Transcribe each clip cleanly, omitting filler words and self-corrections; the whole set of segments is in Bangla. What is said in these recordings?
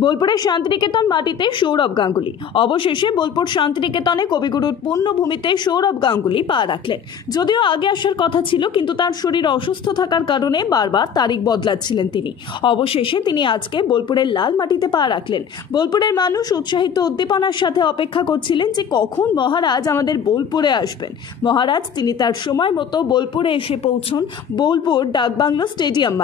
বোলপুরের শান্তিনিকেতন মাটিতে সৌরভ গাঙ্গুলি। অবশেষে বোলপুর শান্তিনিকেতনে কবিগুরুর পুণ্যভূমিতে সৌরভ গাঙ্গুলি পা রাখলেন। যদিও আগে আসার কথা ছিল, কিন্তু তার শরীর অসুস্থ থাকার কারণে বারবার তারিখ বদলাচ্ছিলেন তিনি। অবশেষে তিনি আজকে বোলপুরের লাল মাটিতে পা রাখলেন। বোলপুরের মানুষ উৎসাহিত উদ্দীপনার সাথে অপেক্ষা করছিলেন যে কখন মহারাজ আমাদের বোলপুরে আসবেন। মহারাজ তিনি তার সময় মতো বোলপুরে এসে পৌঁছন বোলপুর ডাকবাংলো স্টেডিয়াম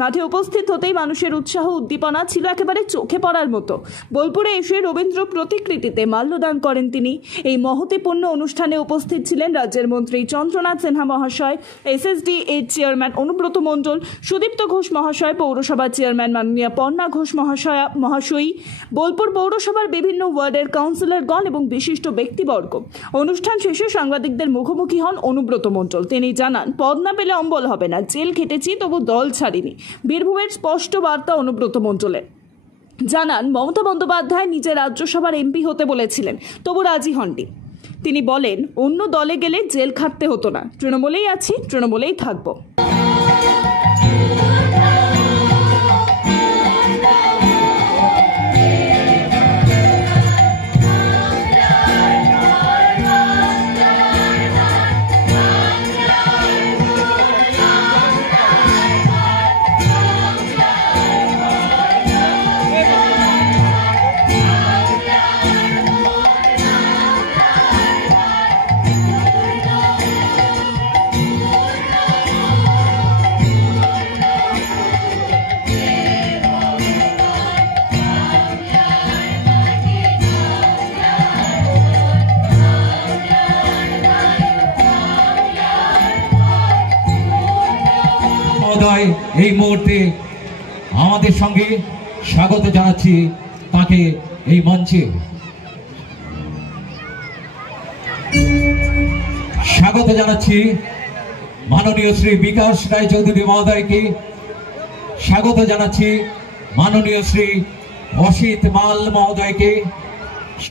মাঠে উপস্থিত হতেই মানুষের উৎসাহ উদ্দীপনা ছিল একেবারে চোখে পড়ার মতো। বোলপুরে এসে রবীন্দ্র প্রতিকৃতিতে মাল্যদান করেন তিনি। এই মহতীপূর্ণ অনুষ্ঠানে উপস্থিত ছিলেন রাজ্যের মন্ত্রী চন্দ্রনাথ সিনহা মহাশয়, এসএসডি এর চেয়ারম্যান অনুব্রত মণ্ডল, সুদীপ্ত ঘোষ মহাশয়, পৌরসভার চেয়ারম্যান মাননীয়া পর্ণা ঘোষ মহাশয়ী, বোলপুর পৌরসভার বিভিন্ন ওয়ার্ডের কাউন্সিলরগণ এবং বিশিষ্ট ব্যক্তিবর্গ। অনুষ্ঠান শেষে সাংবাদিকদের মুখোমুখি হন অনুব্রত মণ্ডল। তিনি জানান, পদ না পেলে অম্বল হবে না, জেল খেটেছি তবু দল ছাড়িনি। বীরভূমের স্পষ্ট বার্তা অনুব্রত মণ্ডলের। জানান, মমতা বন্দ্যোপাধ্যায় নিজে রাজ্যসভার এমপি হতে বলেছিলেন, তবু রাজি হননি। তিনি বলেন, অন্য দলে গেলে জেল খাটতে হতো না, তৃণমূলেই আছি, তৃণমূলেই থাকবো। এই মুহূর্তে আমাদের সঙ্গে স্বাগত জানাচ্ছি তাকে এই মঞ্চে। স্বাগত জানাচ্ছি মাননীয় শ্রী বিকাশ রায় চৌধুরী মহোদয়কে। স্বাগত জানাচ্ছি মাননীয় শ্রী অসিত মাল মহোদয়কে।